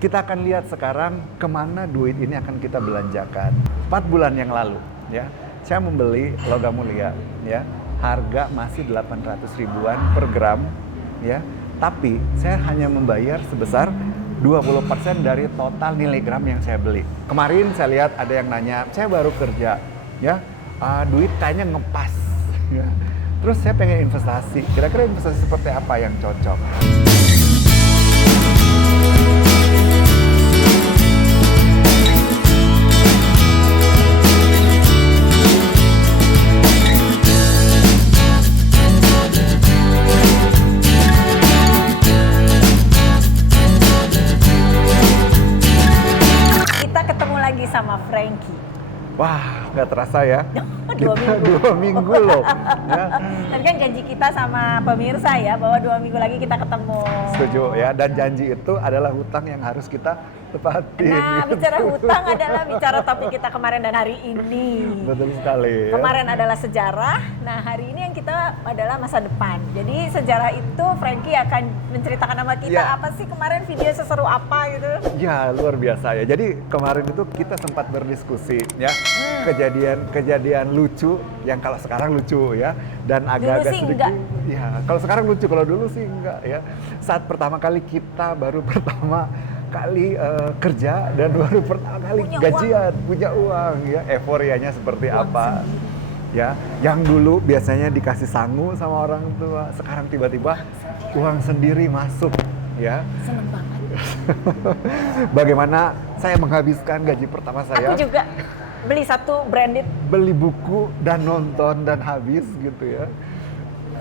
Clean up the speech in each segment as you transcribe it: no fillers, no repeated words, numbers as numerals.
kita akan lihat sekarang kemana duit ini akan kita belanjakan. 4 bulan yang lalu, ya, saya membeli logam mulia, ya, harga masih 800 ribuan per gram, ya, tapi saya hanya membayar sebesar 20% dari total nilai gram yang saya beli. Kemarin saya lihat ada yang nanya, saya baru kerja, ya, duit kayaknya ngepas, ya. Terus saya pengen investasi, kira-kira investasi seperti apa yang cocok? Sama Frankie. Wah, nggak terasa ya. 2 minggu loh. Ya. Dan kan janji kita sama pemirsa ya, bahwa 2 minggu lagi kita ketemu. Setuju ya, dan janji itu adalah hutang yang harus kita tepatin. Nah, gitu. bicara hutang adalah bicara topik kita kemarin dan hari ini. Betul sekali. Ya. Kemarin adalah sejarah, nah hari ini yang kita adalah masa depan. Jadi sejarah itu Frankie akan menceritakan sama kita apa sih kemarin video seseru apa gitu. Ya, luar biasa ya. Jadi kemarin itu kita sempat berdiskusi ya, kejadian lucu yang kalau sekarang lucu ya, dan agak-agak sedikit. Ya, kalau sekarang lucu, kalau dulu sih enggak ya. Saat pertama kali kita baru pertama kali kerja dan baru pertama kali gajian, punya uang ya, euforianya seperti apa ya, yang dulu biasanya dikasih sangu sama orang tua, sekarang tiba-tiba uang sendiri masuk ya. Seneng banget. Bagaimana saya menghabiskan gaji pertama saya. Aku juga beli satu branded, beli buku dan nonton dan habis gitu ya,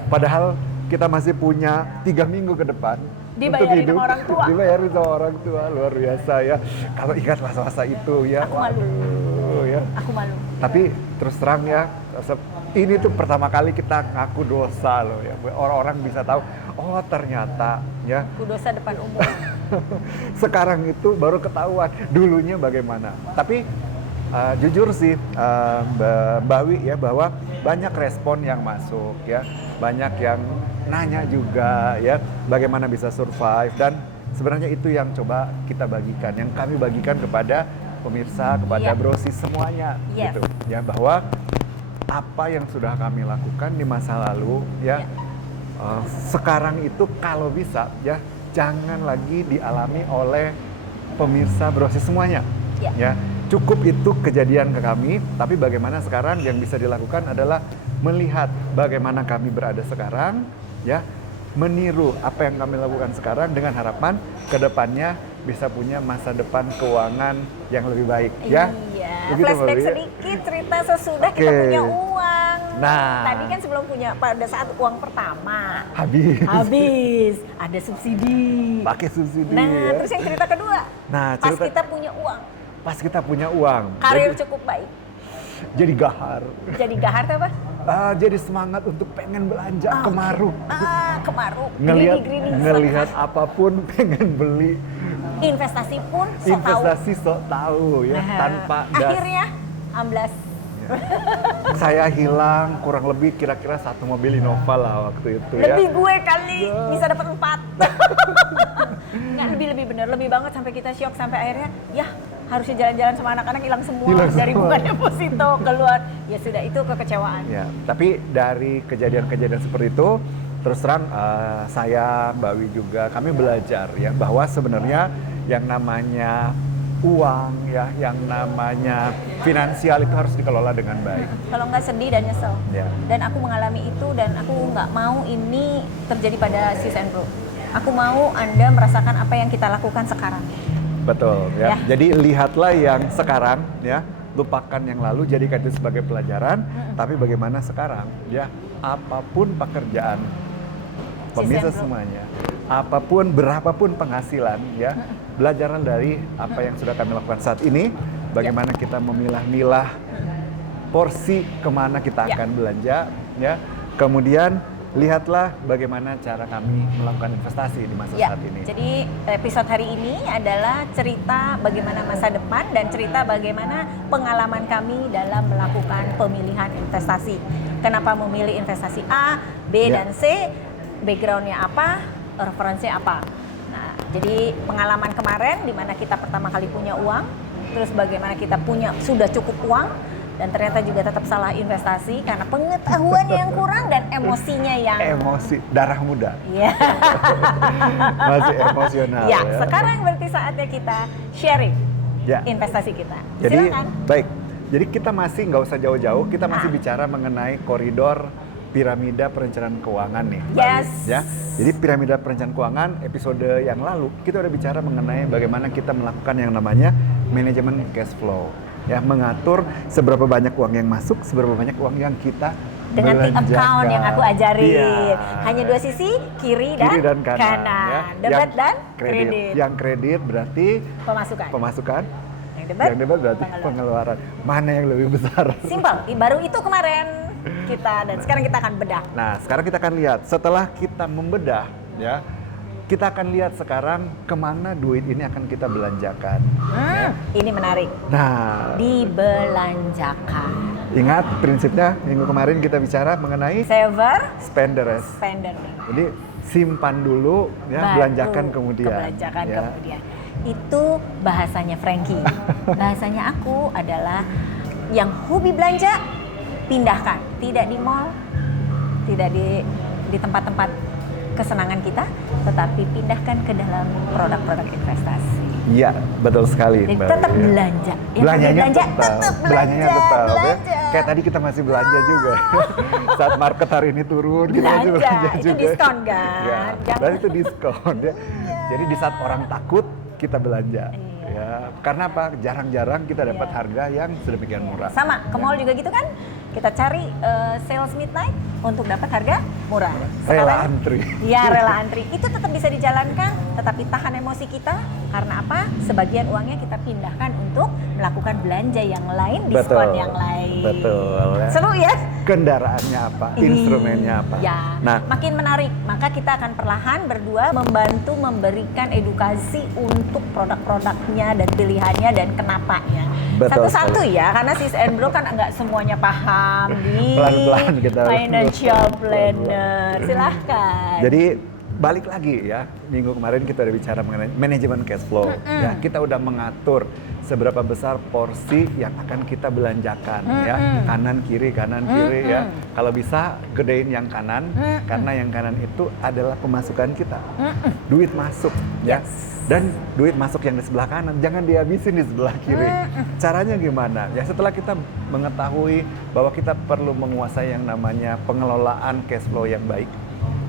padahal kita masih punya 3 minggu ke depan dibayarin sama orang tua. Dibayarin sama orang tua, luar biasa ya. Kalau ingat masa-masa itu ya, aku malu. Ya. Aku malu. Tapi terus terang ya, ini tuh pertama kali kita ngaku dosa loh ya. Orang-orang bisa tahu, oh ternyata ya. Ngaku dosa depan umum. Sekarang itu baru ketahuan dulunya bagaimana. Tapi jujur sih Mbak Wi ya, bahwa banyak respon yang masuk ya, banyak yang nanya juga ya, bagaimana bisa survive, dan sebenarnya itu yang coba kita bagikan, yang kami bagikan kepada pemirsa, kepada Brosis semuanya gitu ya, bahwa apa yang sudah kami lakukan di masa lalu ya, sekarang itu kalau bisa ya jangan lagi dialami oleh pemirsa Brosis semuanya ya. Cukup itu kejadian ke kami, tapi bagaimana sekarang yang bisa dilakukan adalah melihat bagaimana kami berada sekarang, ya, meniru apa yang kami lakukan sekarang dengan harapan kedepannya bisa punya masa depan keuangan yang lebih baik, ya. Iya. Begitu, Flashback Mbak, sedikit cerita sesudah kita punya uang. Nah, tadi kan sebelum punya, pada saat uang pertama habis, ada subsidi. pakai subsidi. Nah, ya. terus yang cerita kedua, pas kita punya uang. Pas kita punya uang, karir cukup baik. Jadi gahar. Jadi gahar tuh apa? Jadi semangat untuk pengen belanja, kemaru. Kemaru. Ngelihat apapun pengen beli. Investasi pun sok tahu ya, tanpa das. Akhirnya amblas. Saya hilang kurang lebih kira-kira 1 mobil Innova lah waktu itu ya. Lebih gue kali bisa dapat 4. Nggak, lebih bener, lebih banget, sampai kita syok, sampai akhirnya ya harusnya jalan-jalan sama anak-anak hilang semua dari bunga deposito keluar. Ya sudah, itu kekecewaan. Ya, tapi dari kejadian-kejadian seperti itu, terus terang saya, Mbak Wi juga, kami belajar ya bahwa sebenarnya yang namanya uang ya, yang namanya finansial itu harus dikelola dengan baik. Kalau nggak sedih dan nyesel. Dan aku mengalami itu, dan aku nggak mau ini terjadi pada Sis and Bro. Aku mau Anda merasakan apa yang kita lakukan sekarang. Betul ya. Jadi lihatlah yang sekarang ya, lupakan yang lalu, jadikan itu sebagai pelajaran. Tapi bagaimana sekarang ya, apapun pekerjaan pemirsa semuanya, apapun berapapun penghasilan ya, belajarlah dari apa yang sudah kami lakukan saat ini. Bagaimana kita memilah-milah porsi kemana kita akan belanja ya. Kemudian lihatlah bagaimana cara kami melakukan investasi di masa saat ini. Jadi episode hari ini adalah cerita bagaimana masa depan dan cerita bagaimana pengalaman kami dalam melakukan pemilihan investasi. Kenapa memilih investasi A, B, dan C, backgroundnya apa, referensinya apa. Nah, Jadi pengalaman kemarin di mana kita pertama kali punya uang, terus bagaimana kita sudah cukup uang, dan ternyata juga tetap salah investasi karena pengetahuan yang kurang dan emosinya yang Emosi, darah muda. Iya. Masih emosional Ya, ya. sekarang berarti saatnya kita sharing Ya. investasi kita. Jadi Silakan. baik. Jadi kita masih nggak usah jauh-jauh, kita masih bicara mengenai koridor piramida perencanaan keuangan nih. Mbak Yes. Wi, ya. Jadi piramida perencanaan keuangan episode yang lalu kita udah bicara mengenai bagaimana kita melakukan yang namanya manajemen cash flow. Ya, mengatur seberapa banyak uang yang masuk, seberapa banyak uang yang kita Dengan tick belanjakan. account yang aku ajarin. Iya. Hanya dua sisi, kiri dan kanan. Ya. Debit Yang dan kredit. Yang kredit berarti Pemasukan. Yang Yang debit berarti pengeluaran. Mana yang lebih besar? Simpel, baru itu kemarin kita dan sekarang kita akan bedah. Nah, sekarang kita akan lihat setelah kita membedah, ya, kita akan lihat sekarang kemana duit ini akan kita belanjakan. Ya. Ini menarik. Nah, Dibelanjakan. ingat prinsipnya minggu kemarin kita bicara mengenai Saver, spender. spender. Jadi simpan dulu, ya, Baru belanjakan kemudian. Kebelanjakan ya. kemudian. Itu bahasanya Frankie. Bahasanya aku adalah yang hobi belanja, pindahkan. Tidak di mall, tidak di tempat-tempat kesenangan kita, tetapi pindahkan ke dalam produk-produk investasi. Iya, betul sekali. Jadi Mbak. tetap Iya. belanja. Yang Belanjanya belanja, tetap. tetap Belanjanya belanja, tetap. Ya. belanja. Kayak tadi kita masih belanja juga. Saat market hari ini turun, kita masih Belanja. belanja Itu juga. diskon, kan? Ya, berarti itu diskon. Ya. Jadi di saat orang takut, kita belanja. Iya. Ya, karena apa? Jarang-jarang kita dapat Iya. harga yang sedemikian murah. Sama, ke mall juga gitu kan? Kita cari sales midnight untuk dapat harga murah. Rela antri. Iya, rela antri. Itu tetap bisa dijalankan, tetapi tahan emosi kita. Karena apa? Sebagian uangnya kita pindahkan untuk melakukan belanja yang lain, diskon Betul. yang lain. Betul. Ya. Seru ya? Kendaraannya apa? Instrumennya apa? Ya, Nah, makin menarik. Maka kita akan perlahan berdua membantu memberikan edukasi untuk produk-produknya dan pilihannya dan kenapanya. Betul Satu-satu sekali. ya, karena sis and bro kan nggak semuanya paham di Pelan-pelan kita harus financial pelan-pelan. planner. Silahkan. Jadi balik lagi ya, minggu kemarin kita udah bicara mengenai manajemen cash flow. Ya, kita udah mengatur seberapa besar porsi yang akan kita belanjakan ya, kanan kiri ya. Kalau bisa gedein yang kanan karena yang kanan itu adalah pemasukan kita. Duit masuk ya. Dan duit masuk yang di sebelah kanan jangan dihabisin di sebelah kiri. Caranya gimana? Ya setelah kita mengetahui bahwa kita perlu menguasai yang namanya pengelolaan cash flow yang baik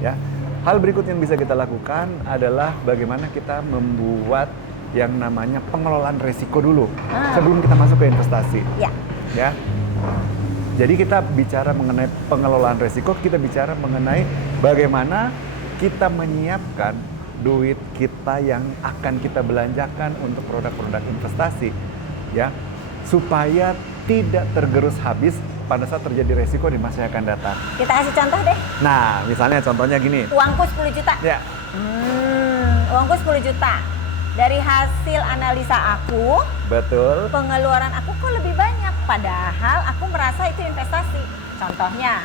ya. Hal berikut yang bisa kita lakukan adalah bagaimana kita membuat yang namanya pengelolaan risiko dulu sebelum kita masuk ke investasi. Ya. Ya. Jadi kita bicara mengenai pengelolaan risiko, kita bicara mengenai bagaimana kita menyiapkan duit kita yang akan kita belanjakan untuk produk-produk investasi ya, supaya tidak tergerus habis pada saat terjadi resiko di masa yang akan datang. Kita kasih contoh deh. Nah, misalnya contohnya gini. Uangku 10 juta. Ya, Uangku 10 juta. Dari hasil analisa aku, betul. pengeluaran aku kok lebih banyak. Padahal aku merasa itu investasi. Contohnya,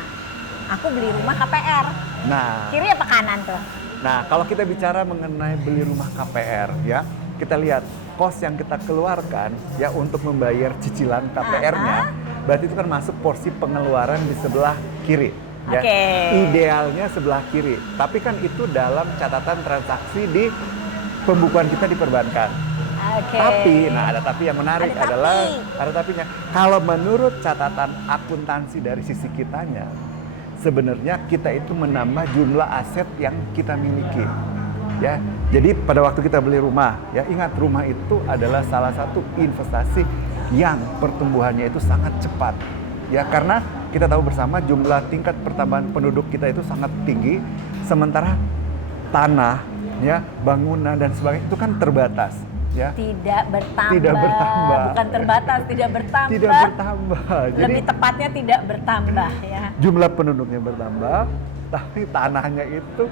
aku beli rumah KPR. Nah, Kiri apa kanan tuh? kalau kita bicara mengenai beli rumah KPR ya, kita lihat kos yang kita keluarkan ya untuk membayar cicilan KPR-nya, berarti itu kan masuk porsi pengeluaran di sebelah kiri. Ya. Oke. Idealnya sebelah kiri, tapi kan itu dalam catatan transaksi di pembukuan kita di perbankan. Oke. Tapi, nah ada tapi yang menarik Ada tapi. adalah ada tapinya. Kalau menurut catatan akuntansi dari sisi kitanya, sebenarnya kita itu menambah jumlah aset yang kita miliki. Ya, jadi pada waktu kita beli rumah, ya ingat rumah itu adalah salah satu investasi yang pertumbuhannya itu sangat cepat. Ya, karena kita tahu bersama jumlah tingkat pertambahan penduduk kita itu sangat tinggi, sementara tanah, ya, bangunan dan sebagainya itu kan terbatas. Ya. Tidak bertambah. Tidak bertambah. Bukan terbatas, tidak bertambah. Tidak bertambah. Jadi Lebih tepatnya tidak bertambah ya. jumlah penduduknya bertambah, tapi tanahnya itu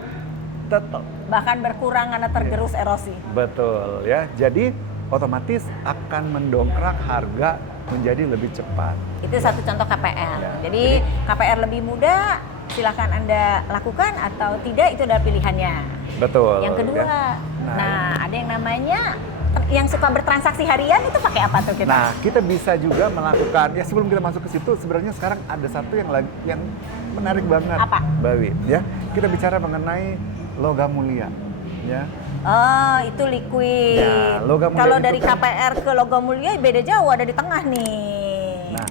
tetap. Bahkan berkurang karena tergerus erosi. Betul ya. Jadi otomatis akan mendongkrak harga menjadi lebih cepat. Itu satu contoh KPR. Ya. Jadi KPR lebih mudah, silakan Anda lakukan atau tidak itu adalah pilihannya. Betul. Yang kedua, ya. nah ada yang namanya yang suka bertransaksi harian itu pakai apa tuh kita? Nah, kita bisa juga melakukan, ya sebelum kita masuk ke situ, sebenarnya sekarang ada satu yang menarik banget, Apa? Mbak Wi. Ya, kita bicara mengenai logam mulia. Ya, Oh, itu liquid. Ya, logam mulia Kalau itu dari kan- KPR ke logam mulia beda jauh, ada di tengah nih. nah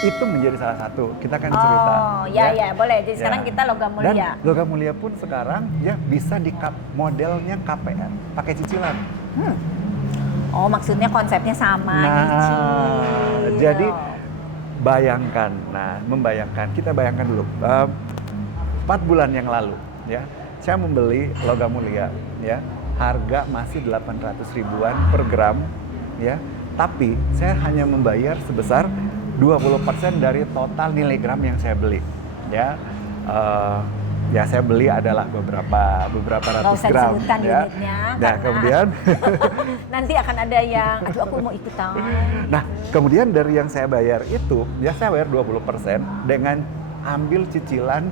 itu menjadi salah satu. Kita kan cerita. Oh, ya boleh. Jadi sekarang kita logam mulia. Dan logam mulia pun sekarang ya bisa di modelnya KPR, pakai cicilan. Oh, maksudnya konsepnya sama, nyicil. Jadi bayangkan, membayangkan, kita bayangkan dulu, 4 bulan yang lalu, ya, saya membeli logam mulia, ya, harga masih 800 ribuan per gram, ya, tapi saya hanya membayar sebesar 20% dari total nilai gram yang saya beli, ya. Ya saya beli adalah beberapa Nggak ratus usah gram, disebutkan ya. unitnya, Nah karena kemudian, nanti akan ada yang, aduh aku mau ikutan. nah kemudian dari yang saya bayar itu, ya saya bayar 20% dengan ambil cicilan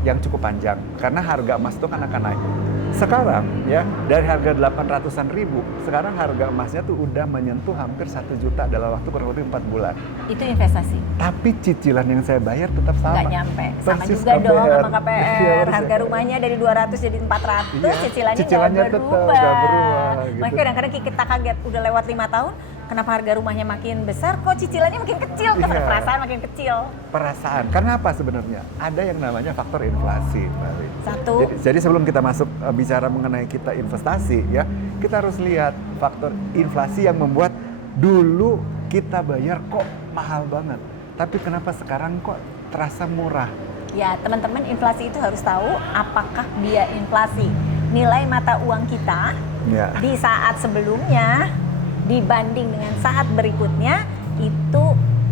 yang cukup panjang, karena harga emas itu kan akan naik. Sekarang ya dari harga 800-an ribu, sekarang harga emasnya tuh udah menyentuh hampir 1 juta dalam waktu kurang lebih 4 bulan. Itu investasi. Tapi cicilan yang saya bayar tetap sama. Nggak nyampe. Sama Persis juga dong sama Iya, KPR. persis. Harga rumahnya dari 200 jadi 400, Iya, cicilannya cicilannya nggak tetap berubah. nggak berubah, gitu. Makanya kadang-kadang kita kaget, udah lewat 5 tahun, kenapa harga rumahnya makin besar, kok cicilannya makin kecil, Iya. perasaan makin kecil. Perasaan. Karena apa sebenarnya? Ada yang namanya faktor inflasi, Mbak Wi. Satu. Jadi sebelum kita masuk bicara mengenai kita investasi, ya, kita harus lihat faktor inflasi yang membuat dulu kita bayar kok mahal banget, tapi kenapa sekarang kok terasa murah? Ya, teman-teman, inflasi itu harus tahu apakah dia inflasi nilai mata uang kita Ya. di saat sebelumnya dibanding dengan saat berikutnya itu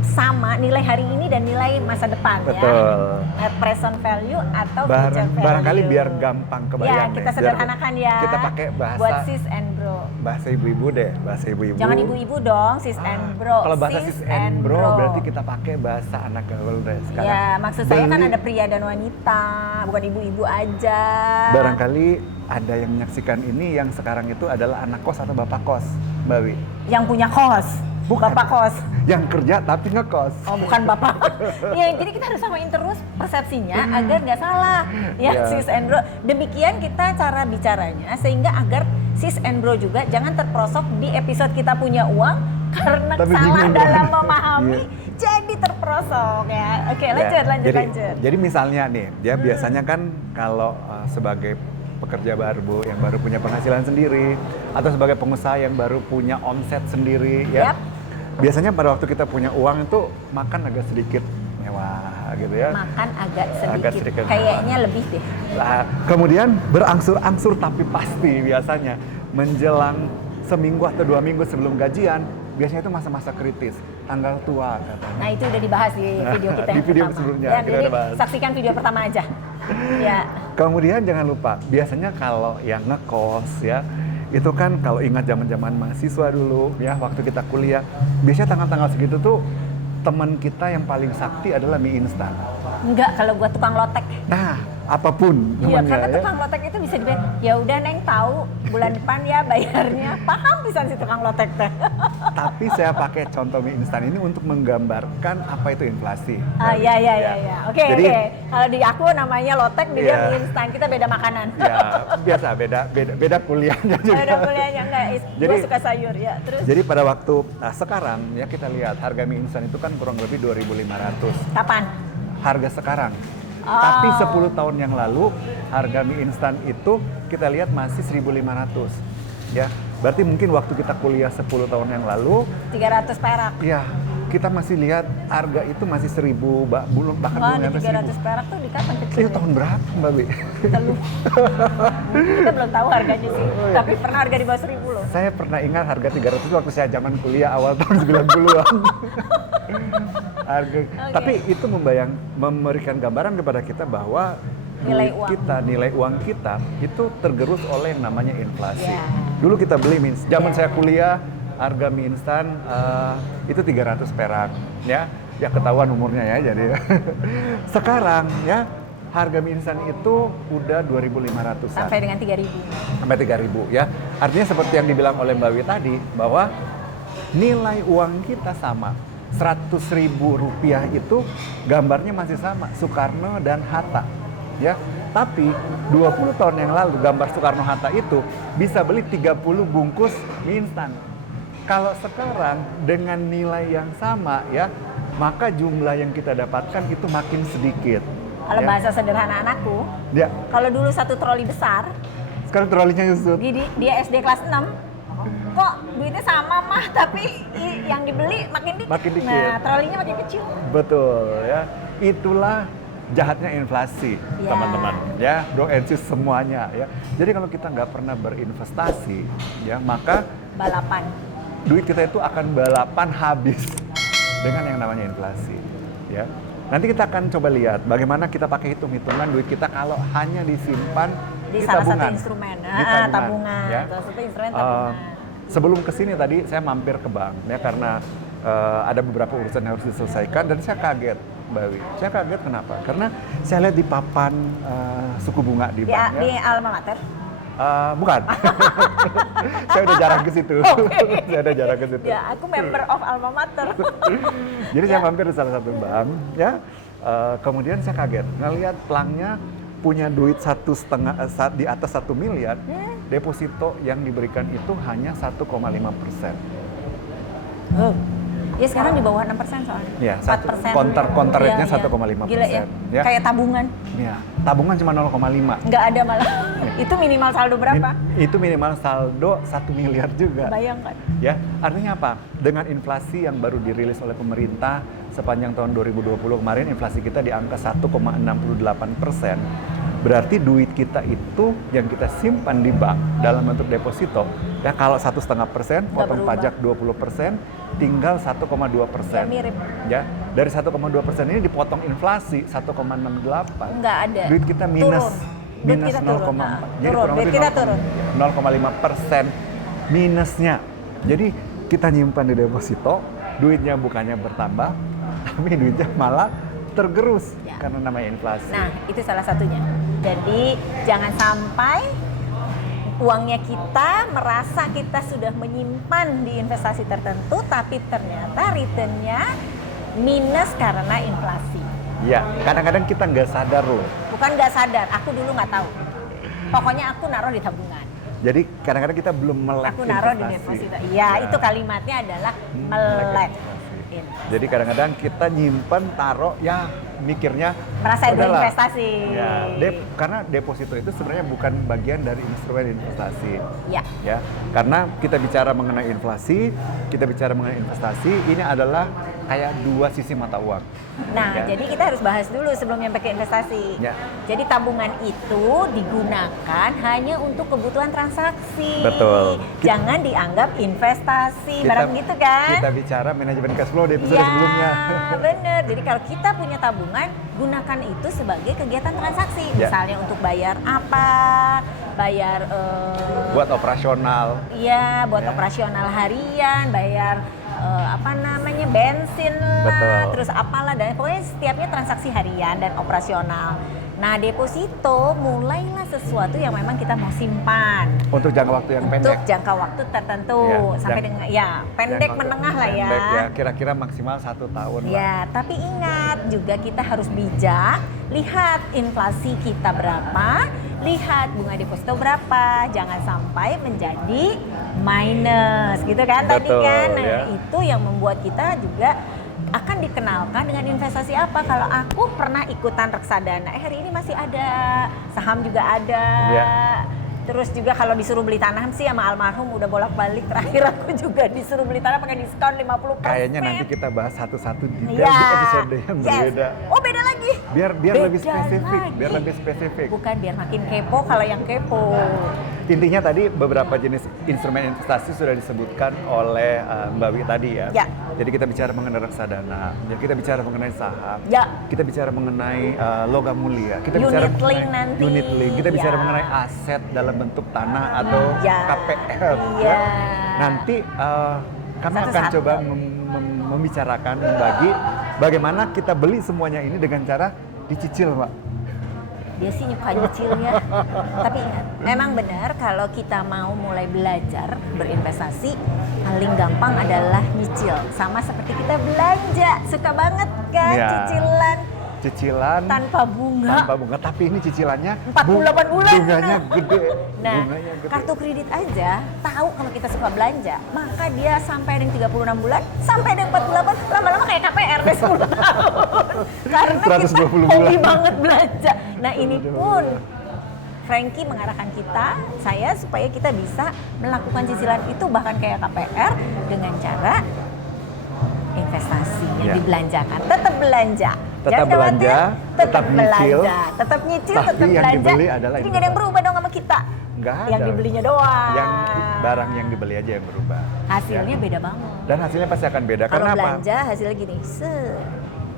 sama nilai hari ini dan nilai masa depan. Betul. Ya. Net present value atau future value. Barangkali biar gampang kebayang. Ya, nih. kita sederhanakan ya. Kita pakai bahasa buat sis and bro. bahasa ibu-ibu deh, bahasa ibu-ibu. Jangan ibu-ibu dong, sis and bro. Kalau bahasa sis and bro berarti kita pakai bahasa anak gaul deh sekarang. Ya, maksud saya kan Beli- ada pria dan wanita, bukan ibu-ibu aja. Barangkali ada yang menyaksikan ini yang sekarang itu adalah anak kos atau bapak kos, Mbak Wi. Yang punya kos, Bukan. bapak kos. Yang kerja tapi ngekos. Oh, bukan bapak. Ya, jadi kita harus samain terus persepsinya agar nggak salah. Ya, Ya. sis and bro. Demikian kita cara bicaranya sehingga agar sis and bro juga jangan terperosok di episode kita punya uang karena Tapi salah bingung dalam dong. memahami Iya. jadi terperosok ya. Oke, Ya, lanjut. Jadi misalnya nih, dia biasanya kan kalau sebagai pekerja baru yang baru punya penghasilan sendiri atau sebagai pengusaha yang baru punya omset sendiri, ya. Yap. Biasanya pada waktu kita punya uang itu makan agak sedikit mewah gitu ya. Makan agak Agak sedikit. sedikit. Kayaknya lebih deh. Lah, kemudian berangsur-angsur tapi pasti biasanya menjelang seminggu atau 2 minggu sebelum gajian, biasanya itu masa-masa kritis, tanggal tua katanya. Nah, itu udah dibahas di video kita Di yang video pertama. sebelumnya, Ya, kita jadi udah bahas. saksikan video pertama aja. Ya. Kemudian jangan lupa, biasanya kalau yang ngekos ya, itu kan kalau ingat zaman-zaman mahasiswa dulu ya, waktu kita kuliah, biasanya tanggal-tanggal segitu tuh teman kita yang paling sakti adalah mie instan. Enggak, kalau gua tukang lotek. Nah, apapun Iya, temannya karena ya. tukang lotek itu bisa dibayar. Ya udah Neng tahu bulan depan ya bayarnya. Paham bisa si tukang lotek teh. Tapi saya pakai contoh mie instan ini untuk menggambarkan apa itu inflasi. Iya. Oke. Jadi, Kalau di aku namanya lotek, di dia Iya. mie instan. Kita beda makanan. ya biasa beda kuliahnya juga. Beda kuliahnya enggak. Gua Jadi- suka sayur ya. Terus Jadi pada waktu sekarang ya kita lihat harga mie instan itu kan kurang lebih 2.500. kapan? Harga sekarang. Oh. Tapi 10 tahun yang lalu harga mie instan itu kita lihat masih 1.500. Ya, berarti mungkin waktu kita kuliah 10 tahun yang lalu, 300 perak. ya kita masih lihat harga itu masih 1.000, bahkan Wah, belum di nyampe 300 1.000. perak tuh di kapan kecil? Itu tahun berapa, Mbak Bi? Kita lupa. Kita belum tahu harganya sih. Oh, iya. Tapi pernah harga di bawah 1.000 loh. Saya pernah ingat harga 300 waktu saya zaman kuliah awal tahun 90-an. Harga. Tapi itu memberikan gambaran kepada kita bahwa Nilai duit uang. kita, nilai uang kita itu tergerus oleh yang namanya inflasi. Ya. Dulu kita beli zaman Ya. saya kuliah harga mie instan itu 300 perak, ya. Ya ketahuan umurnya ya jadi. Sekarang ya harga mie instan itu udah 2.500-an. Sampai dengan 3.000. Sampai 3.000 ya. Artinya seperti yang dibilang oleh Mbak Wi tadi, bahwa nilai uang kita sama. 100.000 rupiah itu gambarnya masih sama, Soekarno dan Hatta. Ya, tapi 20 tahun yang lalu gambar Soekarno-Hatta itu bisa beli 30 bungkus mie instan. Kalau sekarang dengan nilai yang sama ya, maka jumlah yang kita dapatkan itu makin sedikit. Kalau ya. bahasa sederhana anakku, Ya, kalau dulu satu troli besar, sekarang trolinya nyusut. dia SD kelas 6, kok duitnya sama mah, tapi yang dibeli makin dikit. Makin dikit. Nah, trolinya makin kecil. Betul ya. Itulah jahatnya inflasi, Ya. teman-teman. Ya, bro and sis semuanya ya. Jadi kalau kita nggak pernah berinvestasi, ya maka Balapan. duit kita itu akan balapan habis dengan yang namanya inflasi. Ya. Nanti kita akan coba lihat bagaimana kita pakai hitung-hitungan duit kita kalau hanya disimpan Di di salah tabungan. satu instrumen. Di Tabungan. ya. Salah satu instrumen tabungan. Sebelum kesini tadi saya mampir ke bank ya karena ada beberapa urusan yang harus diselesaikan dan saya kaget, Mbak Wi. Saya kaget kenapa? Karena saya lihat di papan suku bunga di bank Di alma mater. Bukan. Saya udah jarang ke situ. Saya udah jarang ke situ. Ya, aku member of alma mater. Jadi saya mampir di salah satu bank, ya. Kemudian saya kaget ngelihat pelangnya punya duit 1,5 di atas 1 miliar, deposito yang diberikan itu hanya 1,5%. Ya sekarang di bawah 6% soalnya. Ya, 4%. counter rate-nya Iya, 1,5%. Gila ya. Ya. Kayak tabungan. Ya, tabungan cuma 0,5. Nggak ada malah. Itu minimal saldo berapa? Itu minimal saldo 1 miliar juga. Bayangkan. Ya, artinya apa? Dengan inflasi yang baru dirilis oleh pemerintah sepanjang tahun 2020 kemarin, inflasi kita di angka 1,68%. Berarti duit kita itu yang kita simpan di bank dalam bentuk deposito, ya kalau 1,5%, potong berubah. pajak 20%, tinggal 1,2%. Ya mirip. Ya, dari 1,2% ini dipotong inflasi 1,68. Nggak ada. Duit kita minus. Duit Minus kita turun. 0,4. Nah, Jadi turun. kurang Duit lebih kita turun. 0,5% minusnya. Jadi kita nyimpan di deposito, duitnya bukannya bertambah, tapi duitnya malah tergerus Ya. karena namanya inflasi. Nah, itu salah satunya. Jadi, jangan sampai uangnya kita merasa kita sudah menyimpan di investasi tertentu, tapi ternyata returnnya minus karena inflasi. Ya, kadang-kadang kita nggak sadar loh. Bukan nggak sadar, aku dulu nggak tahu. Pokoknya aku naruh di tabungan. Jadi kadang-kadang kita belum melek Aku naruh di investasi. deposito. Iya, itu kalimatnya adalah melek. Jadi kadang-kadang kita nyimpen, taruh, ya mikirnya Merasa udahlah. berinvestasi. Ya, karena deposito itu sebenarnya bukan bagian dari instrumen investasi. Ya. Ya, karena kita bicara mengenai inflasi, kita bicara mengenai investasi, ini adalah kayak dua sisi mata uang. Nah, Ya. jadi kita harus bahas dulu sebelum nyampe ke investasi. Ya. Jadi tabungan itu digunakan hanya untuk kebutuhan transaksi. Betul. Jangan dianggap investasi, barang gitu kan? Kita bicara manajemen cash flow di episode Ya, sebelumnya. bener. Jadi kalau kita punya tabungan, gunakan itu sebagai kegiatan transaksi. Ya. Misalnya untuk bayar apa, bayar Buat operasional. iya, buat Ya. operasional harian, bayar bensin lah, Betul. terus apalah, dan pokoknya setiapnya transaksi harian dan operasional. Nah, deposito mulailah sesuatu yang memang kita mau simpan Untuk jangka waktu yang untuk pendek. jangka waktu tertentu Ya, sampai dengan pendek Jangka menengah lah ya. pendek ya, kira-kira maksimal 1 tahun lah. Ya, tapi ingat juga kita harus bijak, lihat inflasi kita berapa, lihat bunga deposito berapa, jangan sampai menjadi minus gitu kan tadi Betul, kan. Nah, ya. itu yang membuat kita juga akan dikenalkan dengan investasi apa. Kalau aku pernah ikutan reksadana, hari ini masih ada, saham juga ada. Ya. Terus juga kalau disuruh beli tanah sih sama almarhum udah bolak-balik. Terakhir aku juga disuruh beli tanah pakai diskon 50%. Kayaknya nanti kita bahas satu-satu detail Ya. di episode yang Yes. berbeda. Oh, beda lagi. Biar Beda lebih spesifik, lagi. biar lebih spesifik. Bukan biar makin kepo kalau yang kepo. Intinya tadi beberapa jenis instrumen investasi sudah disebutkan oleh Mbak Wi tadi ya. Ya. Jadi kita bicara mengenai reksadana, jadi kita bicara mengenai saham, Ya. kita bicara mengenai logam mulia, kita Unit bicara link mengenai nanti. unit link, kita bicara Ya. mengenai aset dalam bentuk tanah atau Ya. KPR. Iya. Nanti kami akan Satu-satu. coba membicarakan, membagi bagaimana kita beli semuanya ini dengan cara dicicil, Mbak. Dia sih nyuka nyicilnya. Tapi ingat, memang benar kalau kita mau mulai belajar berinvestasi, paling gampang adalah nyicil. Sama seperti kita belanja, suka banget kan Iya. cicilan Tanpa bunga. bunga, tapi ini cicilannya 48 bulan. bunganya gede. Nah, Bunganya gede. kartu kredit aja tahu kalau kita suka belanja, maka dia sampai dengan 36 bulan, sampai dengan 48, lama-lama kayak KPR deh 10 tahun. Karena kita 120 hobi bulan. banget belanja. Nah, ini pun Frankie mengarahkan kita, saya supaya kita bisa melakukan cicilan itu bahkan kayak KPR dengan cara investasi yang Ya. dibelanjakan. Tetap belanja. Tetap Jangan belanja, khawatir, tetap nyicil. tetap nyicil, Tapi tetap yang belanja. dibeli adalah Jadi nggak ada yang berubah dong sama kita. Nggak Yang ada. dibelinya doang. Yang barang yang dibeli aja yang berubah. Hasilnya Ya. beda banget. Dan hasilnya pasti akan beda. Kalau Karena apa? belanja hasilnya gini,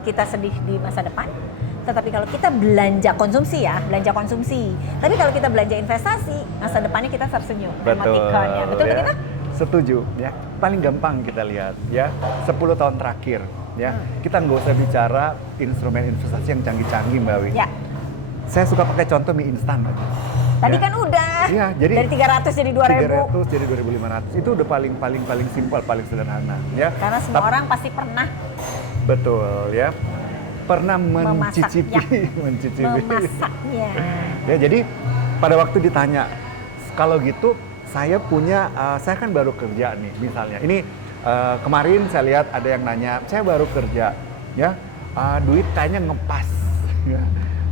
kita sedih di masa depan. Tetapi kalau kita belanja konsumsi ya, belanja konsumsi. Tapi kalau kita belanja investasi, masa depannya kita tersenyum. Betul. Mematikannya. Betul ya. kita? Setuju ya. Paling gampang kita lihat ya 10 tahun terakhir ya. Hmm. Kita nggak usah bicara instrumen investasi yang canggih-canggih Mbak Wi. Ya. Saya suka pakai contoh mie instan aja. Tadi Ya. kan udah. Iya, jadi dari 300 jadi 2000. 300 jadi 2.500 itu udah paling simpel, paling sederhana ya. Karena semua orang pasti pernah Betul ya. Pernah mencicipi, Memasaknya. mencicipi. memasaknya. Ya, jadi pada waktu ditanya, kalau gitu saya punya, saya kan baru kerja nih misalnya. Ini kemarin saya lihat ada yang nanya, saya baru kerja, ya duit kayaknya ngepas. Ya.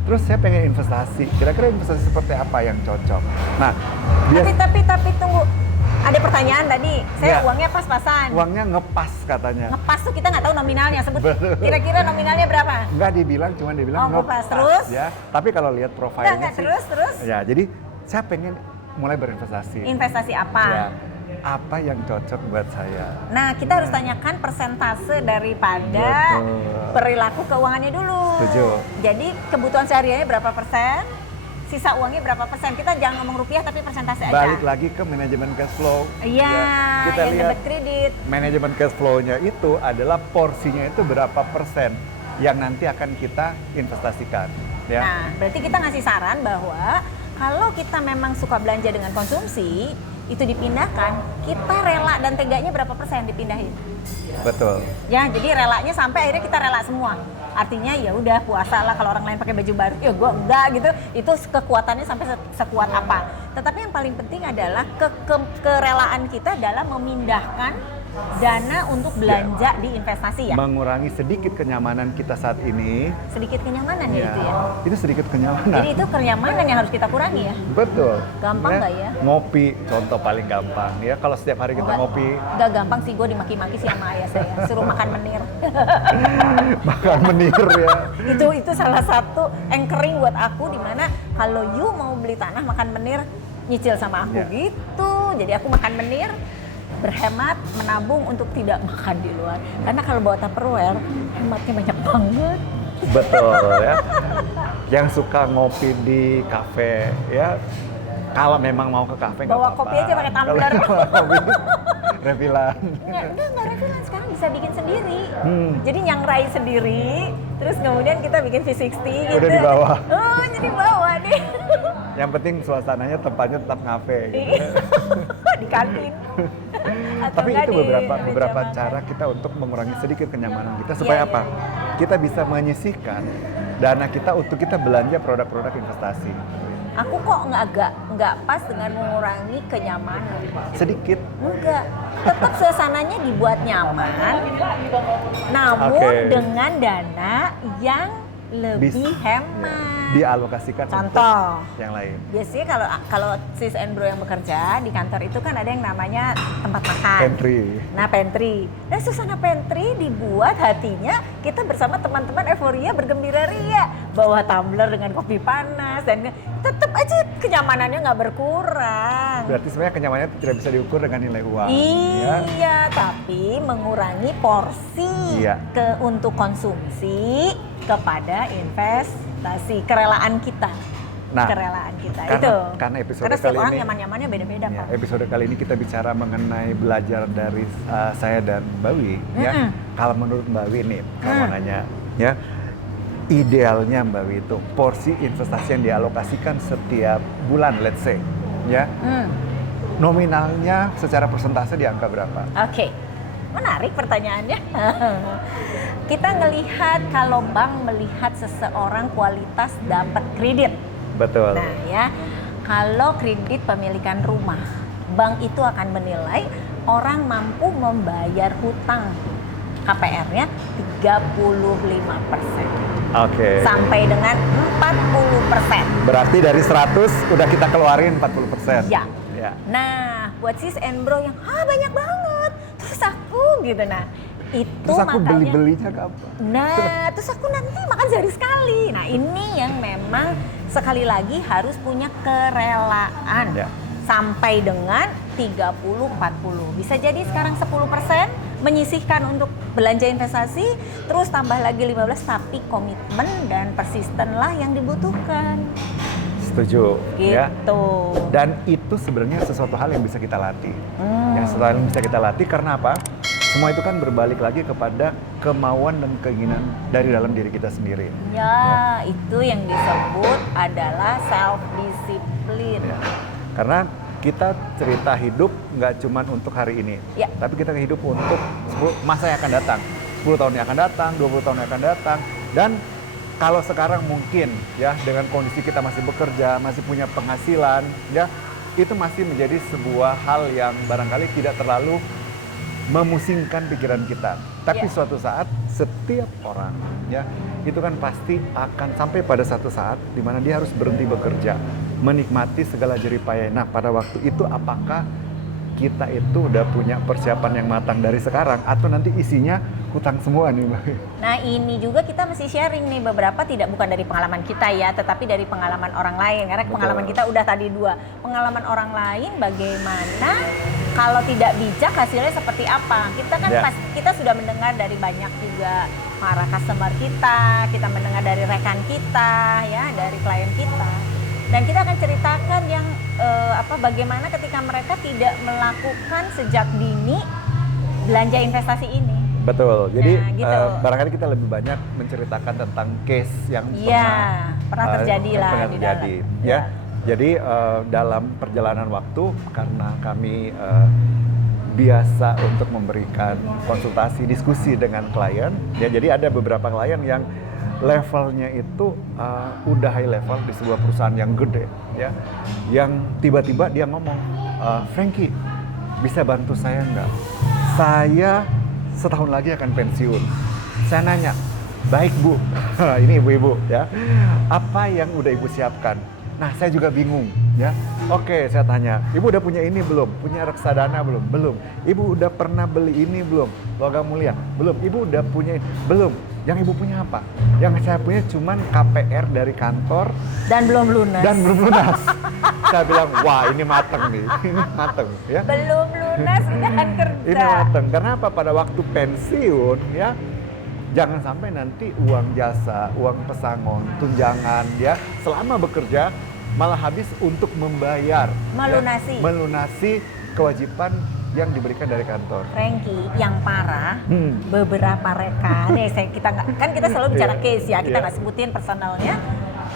Terus saya pengen investasi, kira-kira investasi seperti apa yang cocok? Nah, Tapi tunggu. Ada pertanyaan tadi, saya Ya. uangnya pas-pasan. uangnya ngepas katanya. Ngepas tuh kita nggak tahu nominalnya, sebut Betul. kira-kira nominalnya berapa? Nggak dibilang, cuma dibilang Oh, ngepas. Terus? ya. Tapi kalau lihat profilnya Nggak, sih, terus. ya jadi saya pengen mulai berinvestasi. Investasi apa? Ya, apa yang cocok buat saya? Nah, kita harus tanyakan persentase daripada Betul. perilaku keuangannya dulu. Setuju. Jadi kebutuhan sehariannya berapa persen? Sisa uangnya berapa persen? Kita jangan ngomong rupiah tapi persentase aja. Balik lagi ke manajemen cash flow. Iya, Ya, kita yang lihat debit kredit. manajemen cash flow-nya itu adalah porsinya itu berapa persen yang nanti akan kita investasikan. Ya. Nah, berarti kita ngasih saran bahwa kalau kita memang suka belanja dengan konsumsi, itu dipindahkan, kita rela dan teganya berapa persen dipindahin. Betul. Ya, jadi relanya sampai akhirnya kita rela semua. Artinya ya udah puasa lah, kalau orang lain pakai baju baru, ya gue enggak gitu. Itu kekuatannya sampai sekuat apa. Tetapi yang paling penting adalah kerelaan kita dalam memindahkan dana untuk belanja di investasi ya. Mengurangi sedikit kenyamanan kita saat ini. Sedikit kenyamanan ya itu ya. Itu sedikit kenyamanan. Jadi itu kenyamanan yang harus kita kurangi ya. Betul. Gampang nggak ya? Ngopi, contoh paling gampang ya. Kalau setiap hari kita ngopi, Nggak gampang sih, gue dimaki-maki sih sama ayah saya. Suruh makan menir. makan menir ya. itu salah satu anchoring buat aku, dimana kalau you mau beli tanah makan menir, nyicil sama aku Ya. gitu. Jadi aku makan menir, berhemat, menabung untuk tidak makan di luar. Karena kalau bawa Tupperware, hematnya banyak banget. Betul ya. Yang suka ngopi di kafe ya. Kalau memang mau ke kafe nggak Bawa apa-apa. kopi aja pakai tumbler. Kalau kopi, refilan. Nggak refilan, sekarang bisa bikin sendiri. Hmm. Jadi nyangrai sendiri, terus kemudian kita bikin V60 gitu. Udah di bawah. Oh, jadi bawah nih. Yang penting suasananya, tempatnya tetap ngafe. Gitu. Di kantin. Atau Tapi nggak itu di beberapa meja cara makan. kita untuk mengurangi sedikit kenyamanan kita supaya Iya, apa? iya, iya. Kita bisa menyisihkan dana kita untuk kita belanja produk-produk investasi. Aku kok nggak pas dengan mengurangi kenyamanan. Sedikit. Enggak, tetap suasananya dibuat nyaman, namun Oke. dengan dana yang lebih hemat. Dialokasikan untuk Contoh, yang lain. biasanya kalau sis and bro yang bekerja di kantor itu kan ada yang namanya tempat makan. Pantry. Nah, pantry. Nah, suasana pantry dibuat hatinya kita bersama teman-teman euforia bergembira ria, bawa tumbler dengan kopi panas dan tetap aja kenyamanannya nggak berkurang. Berarti sebenarnya kenyamanan itu tidak bisa diukur dengan nilai uang. Ya. Iya, tapi mengurangi porsi Iya. untuk konsumsi kepada investasi, kerelaan kita. Nah, kerelaan kita karena- itu. karena episode Karena setiap kali orang ini- nyaman-nyamannya beda-beda Ya, kok. episode kali ini kita bicara mengenai belajar dari saya dan Mbak Wi. Ya. Mm-mm. Kalau menurut Mbak Wi nih, kalau mau nanya, ya idealnya Mbak Wi itu porsi investasi yang dialokasikan setiap bulan, let's say, ya, nominalnya secara persentase di angka berapa? Oke, menarik pertanyaannya. Kita ngelihat kalau bank melihat seseorang kualitas dapat kredit. Betul. Nah ya, kalau kredit pemilikan rumah, bank itu akan menilai orang mampu membayar hutang KPR-nya 35%. Oke. Sampai dengan 40%. Berarti dari 100 udah kita keluarin 40%. Ya. Ya. Nah, buat sis and bro yang banyak banget, terus aku gitu, nah itu Terus aku makanya beli-belinya kapan? nah terus aku nanti makan sehari sekali. Nah ini yang memang sekali lagi harus punya kerelaan Ya. sampai dengan 30-40. Bisa jadi sekarang 10% menyisihkan untuk belanja investasi, terus tambah lagi 15, tapi komitmen dan persisten lah yang dibutuhkan. Setuju. Ya. Gitu. Dan itu sebenarnya sesuatu hal yang bisa kita latih. Yang sesuatu hal yang bisa kita latih karena apa? Semua itu kan berbalik lagi kepada kemauan dan keinginan dari dalam diri kita sendiri. Ya, itu yang disebut adalah self discipline. Ya. Karena kita cerita hidup nggak cuma untuk hari ini, Ya. tapi kita hidup untuk masa yang akan datang, 10 tahun yang akan datang, 20 tahun yang akan datang. Dan kalau sekarang mungkin ya dengan kondisi kita masih bekerja, masih punya penghasilan, ya itu masih menjadi sebuah hal yang barangkali tidak terlalu memusingkan pikiran kita. Tapi Ya. suatu saat setiap orang ya itu kan pasti akan sampai pada satu saat di mana dia harus berhenti bekerja, menikmati segala jeripaya. Nah, pada waktu itu apakah kita itu udah punya persiapan yang matang dari sekarang atau nanti isinya hutang semua nih, Mbak? Nah ini juga kita mesti sharing nih, beberapa bukan dari pengalaman kita ya, tetapi dari pengalaman orang lain. Karena pengalaman kita udah tadi 2. Pengalaman orang lain bagaimana kalau tidak bijak hasilnya seperti apa. Kita kan Ya. kita sudah mendengar dari banyak juga para customer kita mendengar dari rekan kita ya, dari klien kita. Dan kita akan ceritakan yang bagaimana ketika mereka tidak melakukan sejak dini belanja investasi ini. Betul. Jadi Nah, gitu. Barangkali kita lebih banyak menceritakan tentang case yang pernah terjadi lah pernah di terjadi, dalam. ya. Jadi dalam perjalanan waktu karena kami biasa untuk memberikan konsultasi diskusi dengan klien, ya. Jadi ada beberapa klien yang levelnya itu udah high level di sebuah perusahaan yang gede, ya. Yang tiba-tiba dia ngomong, Frankie, bisa bantu saya nggak? Saya setahun lagi akan pensiun. Saya nanya, baik Bu, ini ibu-ibu ya, apa yang udah ibu siapkan? Nah, saya juga bingung ya. Oke, saya tanya, ibu udah punya ini belum? Punya reksadana belum? Belum. Ibu udah pernah beli ini belum? Logam mulia? Belum. Ibu udah punya belum? Yang ibu punya apa? Yang saya punya cuman KPR dari kantor Dan belum lunas. Saya bilang, wah ini mateng nih, ini mateng ya. Belum lunas dan kerja. Ini mateng, karena apa? Pada waktu pensiun ya, jangan sampai nanti uang jasa, uang pesangon, tunjangan ya, selama bekerja malah habis untuk membayar, Melunasi. ya, melunasi kewajiban yang diberikan dari kantor. Frankie, yang parah, beberapa rekan, kita selalu bicara Iya, case ya, kita iya. nggak sebutin personalnya.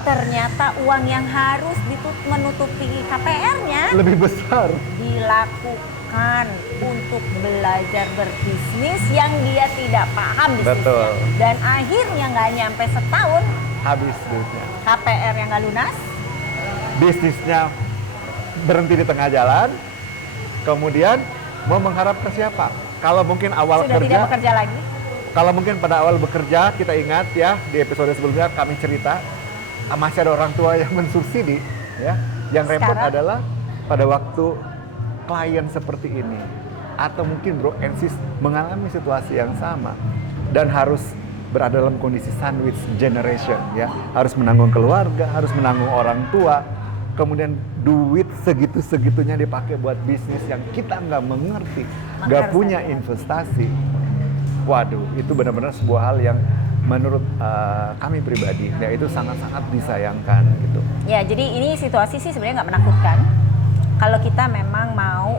Ternyata uang yang harus menutupi KPR-nya Lebih besar. dilakukan untuk belajar berbisnis yang dia tidak paham bisnisnya. Betul. Dan akhirnya nggak nyampe setahun, Habis duitnya. KPR yang nggak lunas. Bisnisnya berhenti di tengah jalan, kemudian mau mengharap ke siapa? Kalau mungkin awal Sudah tidak bekerja lagi. Kalau mungkin pada awal bekerja, kita ingat ya di episode sebelumnya kami cerita masih ada orang tua yang mensubsidi, ya. Yang repot Sekarang? adalah pada waktu klien seperti ini atau mungkin bro and sis mengalami situasi yang sama dan harus berada dalam kondisi sandwich generation, ya. Harus menanggung keluarga, harus menanggung orang tua. Kemudian duit segitu-segitunya dipakai buat bisnis yang kita nggak mengerti, nggak harus punya hati-hati. investasi. Waduh, itu benar-benar sebuah hal yang menurut kami pribadi, ya itu sangat-sangat disayangkan gitu. Ya, jadi ini situasi sih sebenarnya nggak menakutkan. Kalau kita memang mau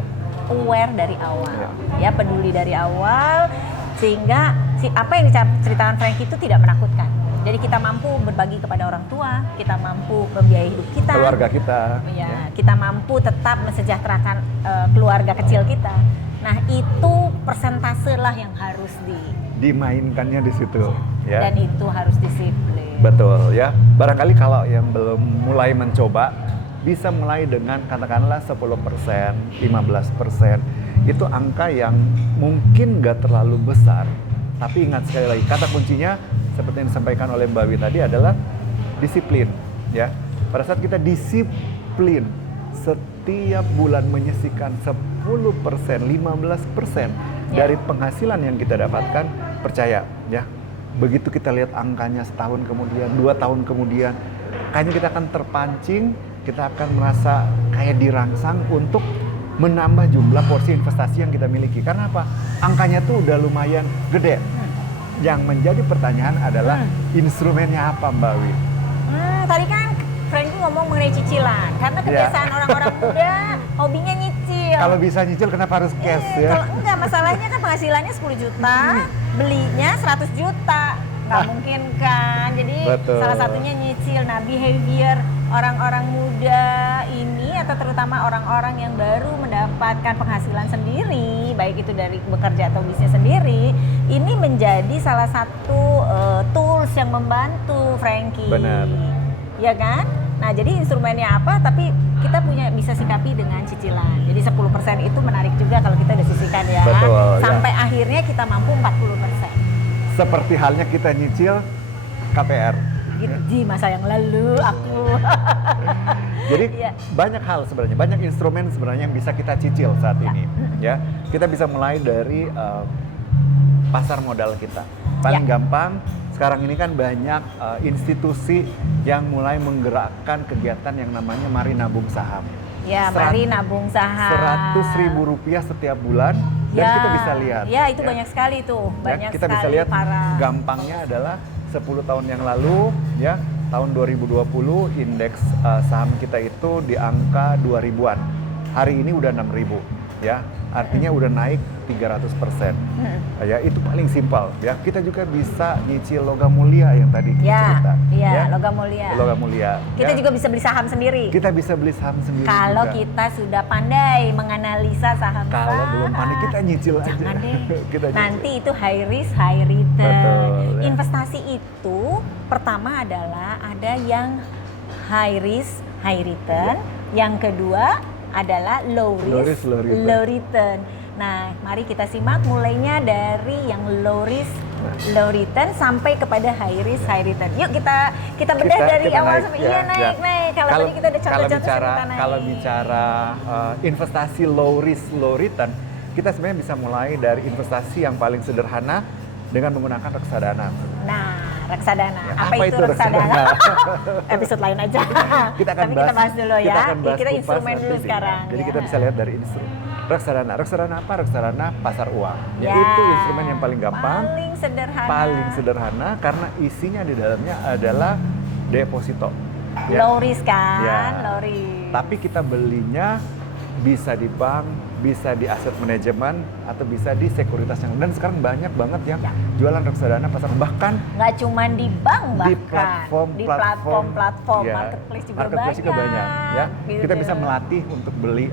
aware dari awal, ya peduli dari awal, sehingga apa yang diceritakan Frankie itu tidak menakutkan. Jadi kita mampu berbagi kepada orang tua, kita mampu membiayai hidup kita, keluarga kita. ya, kita mampu tetap mensejahterakan keluarga kecil kita. Nah itu persentase lah yang harus Dimainkannya di situ. Ya. dan itu harus disiplin. Betul ya. Barangkali kalau yang belum mulai mencoba, bisa mulai dengan katakanlah 10%, 15%. Itu angka yang mungkin nggak terlalu besar. Tapi ingat sekali lagi, kata kuncinya seperti yang disampaikan oleh Mbak Wi tadi adalah disiplin. Ya. Pada saat kita disiplin, setiap bulan menyisihkan 10%, 15% dari penghasilan yang kita dapatkan, percaya ya, begitu kita lihat angkanya setahun kemudian, 2 tahun kemudian, kayaknya kita akan terpancing, kita akan merasa kayak dirangsang untuk menambah jumlah porsi investasi yang kita miliki. Karena apa? Angkanya tuh udah lumayan gede. Yang menjadi pertanyaan adalah instrumennya apa, Mbak Wi? Tadi kan Frankie ngomong mengenai cicilan, karena kebiasaan orang-orang muda hobinya nyicil. Kalau bisa nyicil kenapa harus cash ya? Kalau enggak, masalahnya kan penghasilannya 10 juta, belinya 100 juta. Nggak mungkin kan, jadi Betul. salah satunya nyicil. Nah behavior orang-orang muda ini, atau terutama orang-orang yang baru mendapatkan penghasilan sendiri, baik itu dari bekerja atau bisnis sendiri, ini menjadi salah satu tools yang membantu Frankie. Benar. Ya kan? Nah jadi instrumennya apa, tapi kita bisa sikapi dengan cicilan. Jadi 10% itu menarik juga kalau kita udah sisihkan ya. Betul, sampai akhirnya kita mampu 40%. Seperti halnya kita nyicil KPR. Di masa yang lalu aku. Jadi Iya. banyak hal sebenarnya, banyak instrumen sebenarnya yang bisa kita cicil saat ini. Ya, kita bisa mulai dari pasar modal kita. Paling gampang sekarang ini kan banyak institusi yang mulai menggerakkan kegiatan yang namanya Mari Nabung Saham. Ya, mari nabung saham. Rp100.000 setiap bulan dan kita bisa lihat. Ya, itu banyak sekali tuh. Banyak kita sekali bisa lihat para. gampangnya adalah 10 tahun yang lalu ya, tahun 2020 indeks saham kita itu di angka 2000-an. Hari ini udah 6.000 ya. Artinya udah naik 300%. Ya, itu paling simpel ya. Kita juga bisa nyicil logam mulia yang tadi kita cerita. Iya, ya. logam mulia. Logam mulia. Kita ya. juga bisa beli saham sendiri. Kita bisa beli saham sendiri. Kalau juga. kita sudah pandai menganalisa saham. Kalau belum pandai kita nyicil aja. Jangan deh. Kita nyicil. Nanti itu high risk, high return. Betul, ya. Investasi itu pertama adalah ada yang high risk, high return. Yang kedua adalah low risk, low return. Nah, mari kita simak mulainya dari yang low risk, low return sampai kepada high risk, high return. Yuk kita bedah dari awal naik, sampai ya, naik. Kalau tadi kita udah contoh-contoh kita naik. Kalau bicara investasi low risk, low return, kita sebenarnya bisa mulai dari investasi yang paling sederhana dengan menggunakan reksadana. Nah, reksadana. Ya, apa itu reksadana? Episode lain aja. Kita bahas dulu ya. Kita akan bahas kita kupas instrumen dulu nanti. sekarang. Jadi ya. kita bisa lihat dari instrumen. Reksadana. Reksadana apa? Reksadana pasar uang. Ya, Itu instrumen yang paling gampang. Paling sederhana karena isinya di dalamnya adalah deposito. Ya. Low risk kan? Ya. Low risk. Tapi kita belinya bisa di bank, bisa di aset manajemen, atau bisa di sekuritas yang dan sekarang banyak banget yang jualan reksadana pasar uang. Bahkan nggak cuma di bank, di bahkan di platform ya, marketplace juga banyak ya. Gitu. Kita bisa melatih untuk beli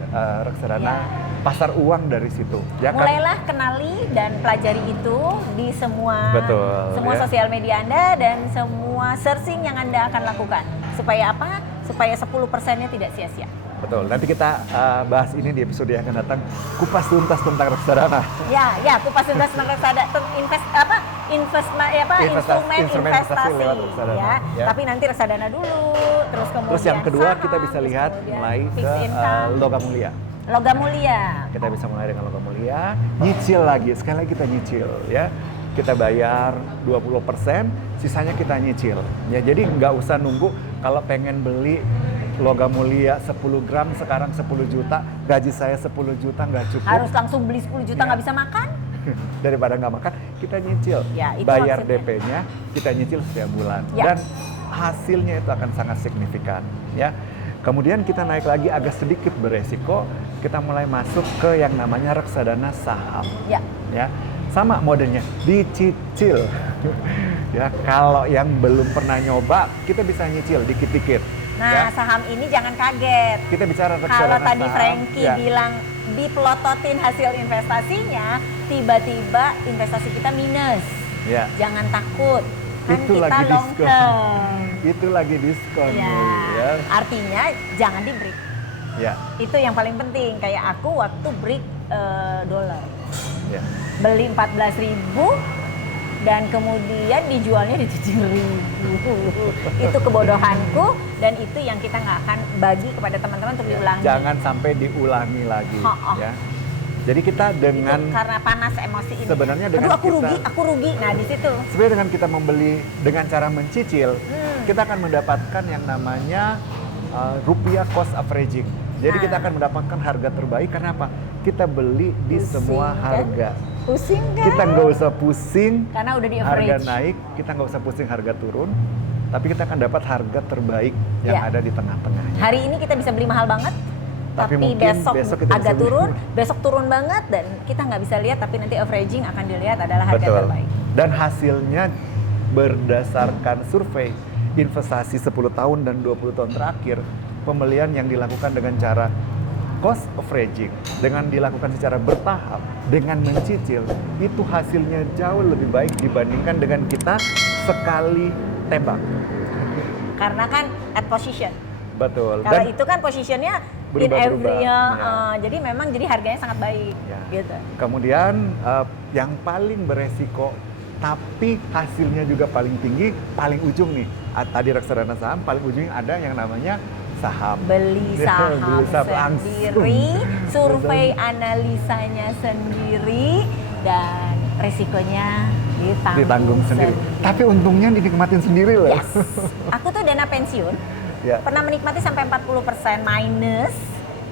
reksadana Ya. pasar uang dari situ. Ya kan? Mulailah kenali dan pelajari itu di semua Betul, ya. sosial media Anda dan semua searching yang Anda akan lakukan. Supaya apa? Supaya 10%-nya tidak sia-sia. Betul. Nanti kita bahas ini di episode yang akan datang, kupas tuntas tentang reksadana. Ya, kupas tuntas tentang reksadana, instrumen investasi lewat reksadana. Ya. Tapi nanti reksadana dulu, terus kemudian Terus yang kedua saham, kita bisa terus lihat kemudian mulai ke fixed income. logam mulia. Logam mulia. Kita bisa mulai dengan logam mulia, nyicil lagi. Sekali lagi kita nyicil ya. Kita bayar 20%, sisanya kita nyicil. Ya, jadi nggak usah nunggu kalau pengen beli logam mulia 10 gram sekarang 10 juta, gaji saya 10 juta nggak cukup. Harus langsung beli 10 juta nggak bisa makan? Daripada nggak makan, kita nyicil. Ya, itu bayar maksudnya. DP-nya, kita nyicil setiap bulan. Ya. Dan hasilnya itu akan sangat signifikan. Ya. Kemudian kita naik lagi agak sedikit beresiko, kita mulai masuk ke yang namanya reksadana saham. Ya. Ya, sama modelnya, dicicil. Ya, kalau yang belum pernah nyoba, kita bisa nyicil dikit-dikit. Nah, Ya. saham ini jangan kaget. Kita bicara Kalau reksadana tadi saham, Frankie ya. bilang dipelototin hasil investasinya, tiba-tiba investasi kita minus. Ya. Jangan takut. Kan Itu kita lagi long diskon. term. Itu lagi diskon. Ya. Ya. Artinya jangan di break. Ya. Itu yang paling penting. Kayak aku waktu break dolar. Ya. Beli 14.000 dan kemudian dijualnya di 7.000. Itu kebodohanku dan itu yang kita nggak akan bagi kepada teman-teman untuk diulangi. Jangan sampai diulangi lagi. Ha-ha. Ya. Jadi kita dengan Itu karena panas emosi ini. Sebenarnya dengan Aduh, aku kita- aku rugi. Nah, di situ. sebenarnya dengan kita membeli dengan cara mencicil, kita akan mendapatkan yang namanya rupiah cost averaging. Jadi Nah. kita akan mendapatkan harga terbaik karena apa? Kita beli di Pusing, semua kan? harga. Pusing kan? Kita nggak usah pusing Karena udah di harga average. naik, kita nggak usah pusing harga turun, tapi kita akan dapat harga terbaik yang Ya. ada di tengah-tengahnya. Hari ini kita bisa beli mahal banget. Tapi Tapi mungkin besok kita agak bisa beli. turun, besok turun banget dan kita nggak bisa lihat, tapi nanti averaging akan dilihat adalah harga Betul. terbaik. Dan hasilnya berdasarkan survei investasi 10 tahun dan 20 tahun terakhir, pembelian yang dilakukan dengan cara cost averaging, dengan dilakukan secara bertahap, dengan mencicil, itu hasilnya jauh lebih baik dibandingkan dengan kita sekali tembak. Karena kan at position. Betul. Kalau Dan itu kan positionnya in Berubah-berubah, every ya. jadi memang jadi harganya sangat baik Ya. gitu. kemudian yang paling beresiko tapi hasilnya juga paling tinggi, paling ujung nih. Tadi reksadana saham, paling ujungnya ada yang namanya saham. Beli Ya, saham beli saham sendiri, langsung. survei analisanya sendiri dan resikonya Ditanggung sendiri. Tapi untungnya dinikmatin sendiri loh. Yes. Aku tuh dana pensiun Ya. pernah menikmati sampai 40% minus,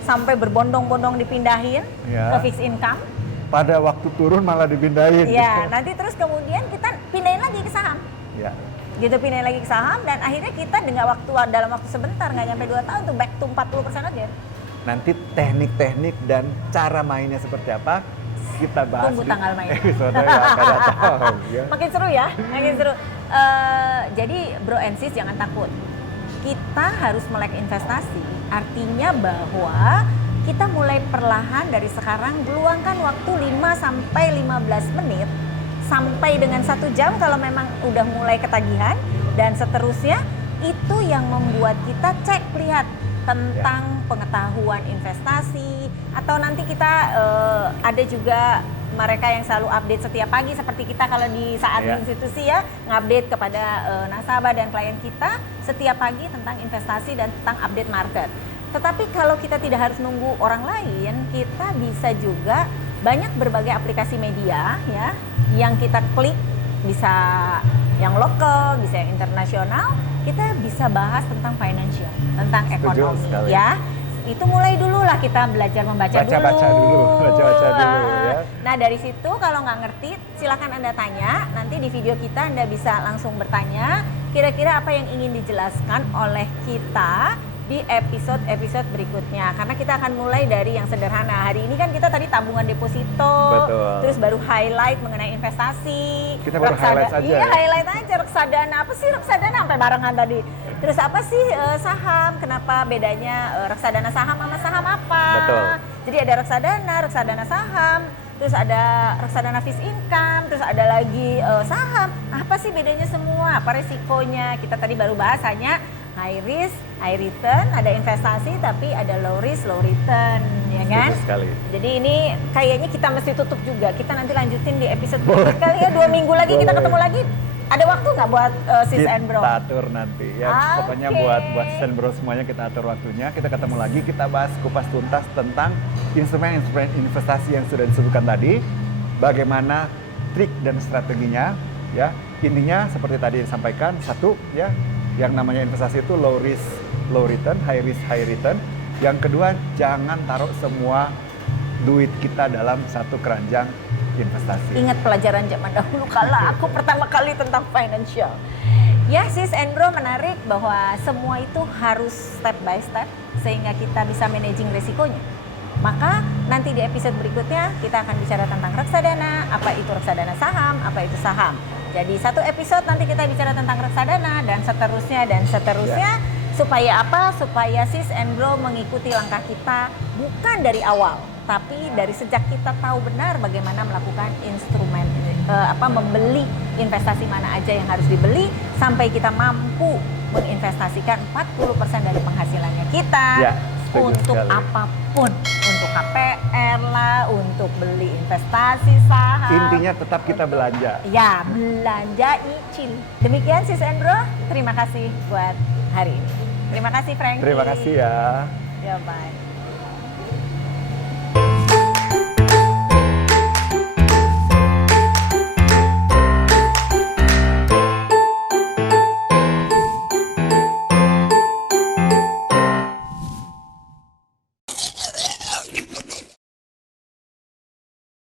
sampai berbondong-bondong dipindahin Ya. ke fixed income. Pada waktu turun malah dipindahin. Ya, nanti terus kemudian kita pindahin lagi ke saham. Ya. Gitu, pindahin lagi ke saham dan akhirnya kita dengan dalam waktu sebentar, nggak nyampe 2 tahun tuh back to 40% aja. Nanti teknik-teknik dan cara mainnya seperti apa kita bahas Tunggu di tanggal main. episode yang akan datang. Ya. Makin seru ya, makin seru. Jadi bro and sis jangan takut. Kita harus melek investasi, artinya bahwa kita mulai perlahan dari sekarang, luangkan waktu 5 sampai 15 menit sampai dengan 1 jam kalau memang udah mulai ketagihan dan seterusnya, itu yang membuat kita cek lihat tentang pengetahuan investasi atau nanti kita ada juga mereka yang selalu update setiap pagi seperti kita kalau di saat Ya. di institusi ya, ngupdate kepada nasabah dan klien kita setiap pagi tentang investasi dan tentang update market. Tetapi kalau kita tidak harus nunggu orang lain, kita bisa juga banyak berbagai aplikasi media ya yang kita klik, bisa yang lokal, bisa yang internasional, kita bisa bahas tentang financial, tentang Setuju ekonomi sekali. ya. Itu mulai dulu lah kita belajar membaca Baca-baca dulu, baca-baca dulu ya. Nah dari situ kalau nggak ngerti silakan Anda tanya, nanti di video kita Anda bisa langsung bertanya kira-kira apa yang ingin dijelaskan oleh kita di episode-episode berikutnya. Karena kita akan mulai dari yang sederhana. Hari ini kan kita tadi tabungan deposito, Betul. terus baru highlight mengenai investasi. Kita baru highlight aja Iya ya? highlight aja reksadana. Apa sih reksadana sampai barengan tadi. Terus apa sih saham? Kenapa bedanya reksadana saham sama saham apa? Betul. Jadi ada reksadana saham, terus ada reksadana fixed income, terus ada lagi saham. Apa sih bedanya semua? Apa resikonya? Kita tadi baru bahas hanya high risk, high return, ada investasi tapi ada low risk, low return, ya kan? Setuju sekali. Jadi ini kayaknya kita mesti tutup juga. Kita nanti lanjutin di episode berikut kali ya, 2 minggu lagi kita Boleh. ketemu lagi. Ada waktu nggak buat sis and bro? Kita atur nanti ya. Pokoknya Oke. buat sis and bro semuanya kita atur waktunya. Kita ketemu lagi, kita bahas kupas tuntas tentang instrumen-instrumen investasi yang sudah disebutkan tadi. Bagaimana trik dan strateginya ya. Intinya seperti tadi disampaikan, satu ya, yang namanya investasi itu low risk, low return, high risk, high return. Yang kedua, jangan taruh semua duit kita dalam satu keranjang investasi. Ingat pelajaran zaman dahulu kala aku pertama kali tentang financial. Ya sis and bro, menarik bahwa semua itu harus step by step sehingga kita bisa managing resikonya. Maka nanti di episode berikutnya kita akan bicara tentang reksadana, apa itu reksadana saham, apa itu saham. Jadi satu episode nanti kita bicara tentang reksadana dan seterusnya. Supaya apa? Supaya Sis and Bro mengikuti langkah kita bukan dari awal, tapi dari sejak kita tahu benar bagaimana melakukan instrumen, membeli investasi mana aja yang harus dibeli sampai kita mampu menginvestasikan 40% dari penghasilannya kita Ya, setuju untuk sekali. apapun, untuk KPR lah, untuk beli investasi saham. Intinya tetap kita belanja. Ya, belanja nyicil. Demikian Sis and Bro, terima kasih buat hari ini. Terima kasih Frankie. Terima kasih ya. Ya, bye.